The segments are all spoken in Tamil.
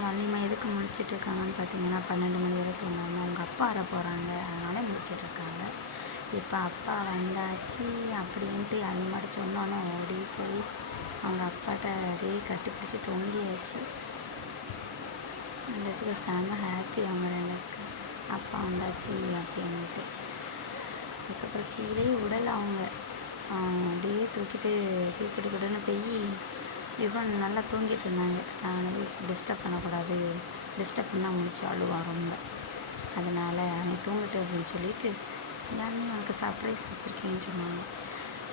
யாழினிமா எதுக்கு முழிச்சிட்ருக்காங்கன்னு பார்த்தீங்கன்னா 12 மணி வரை தூங்காமல் அவங்க அப்பா வர போகிறாங்க, அதனால் முழிச்சிட்ருக்காங்க. இப்போ அப்பா வந்தாச்சு அப்படின்ட்டு யாழினிமாட்ட சொன்னோன்னே ஓடி போய் அவங்க அப்பாட்ட அப்படியே கட்டிப்பிடிச்சி தூங்கியாச்சு. ரெண்டுத்துக்கு செம்ம ஹாப்பி அவங்க ரெண்டுக்கு, அப்பா வந்தாச்சு அப்படின்ட்டு. அதுக்கப்புறம் கீழே விடலை அவங்க, அப்படியே தூக்கிட்டு அப்படியே குடுன்னு போய் யுவன் நல்லா தூங்கிட்டு இருந்தாங்க. நான் டிஸ்டர்ப் பண்ணக்கூடாது, டிஸ்டர்ப் பண்ணால் முடிச்சு அழுவா ரொம்ப, அதனால் நீ தூங்கிட்டு அப்படின்னு சொல்லிட்டு யாழினி உனக்கு சர்ப்ரைஸ் வச்சுருக்கேன்னு சொன்னாங்க.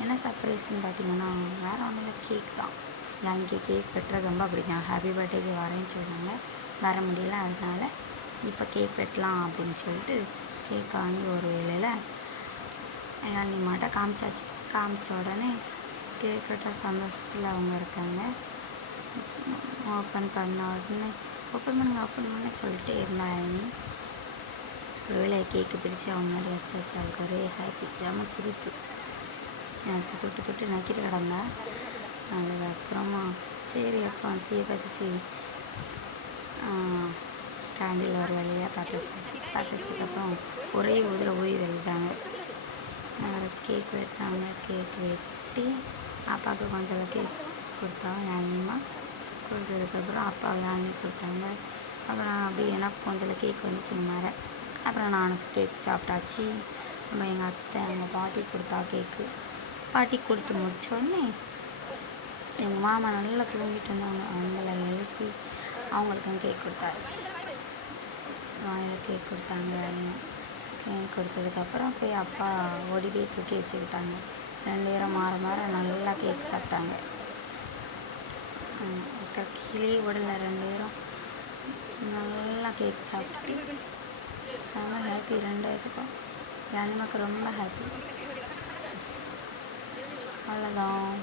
என்ன சர்ப்ரைஸ்ன்னு பார்த்தீங்கன்னா வேறு ஒன்றும் இல்லை, கேக் தான். யாழினிக்கு கேக் வெட்டுறது ரொம்ப பிடிக்கும். ஹாப்பி பர்த்டேக்கு வரேன்னு சொன்னாங்க, வர முடியல, அதனால் இப்போ கேக் வெட்டலாம் அப்படின்னு சொல்லிட்டு கேக் வாங்கி ஒரு வேளையில் யாழினிமாட்ட காமிச்சாச்சு. காமிச்ச உடனே கேக் வெட்ட சந்தோஷத்தில் அவங்க இருக்காங்க. ஓப்பன் பண்ண உடனே ஓப்பன் பண்ணுங்க சொல்லிட்டே இருந்தா யாழினி. ஒரு வேளை கேக்கு பிடிச்சி அவங்க முன்னாடி வச்சாச்சு. அவளுக்கு ஒரே ஹாப்பி, ஜம சிரிப்பு. எனக்கு தொட்டு நக்கிட்டு கிடந்தா. அதுக்கப்புறமா சரி அப்போ தீயை பற்றிச்சு கேண்டில் ஒரு வழியாக பற்றச்சதுக்கப்புறம் ஒரே ஊதில் ஊதி தள்ளிட்டாங்க. கேக் வெட்டினாங்க. கேக் வெட்டி அப்பாவுக்கு கொஞ்சம் கேக் கொடுத்தாங்க. யாழினிமா கொடுத்ததுக்கப்புறம் அப்பா யாழினி கொடுத்தாங்க. அப்புறம் அப்படியே எனக்கு கொஞ்சம் கேக் வந்துச்சு மாதிரி. அப்புறம் நானும் கேக் சாப்பிட்டாச்சு. அப்புறம் எங்கள் அத்தை எங்கள் பாட்டி கொடுத்தா கேக்கு. பாட்டி கொடுத்து முடித்தோடனே எங்கள் மாமா நல்லா தூங்கிட்டு இருந்தாங்க, அவங்கள எழுப்பி அவங்களுக்கும் கேக் கொடுத்தாச்சு. வாயில் கேக் கொடுத்தாங்க. கேக் கொடுத்ததுக்கப்புறம் போய் அப்பா ஓடி போய் தூக்கி வச்சுக்கிட்டாங்க. 2 பேரும் மாற நல்லா கேக் சாப்பிட்டாங்க. கீழே விடலை, 2 பேரும் நல்லா கேக் சாப்பிட்டு செம்ம ஹாப்பி. 2 பேத்துக்கும் யாழினிமாக்கு ரொம்ப ஹாப்பி. அவ்வளோதான்.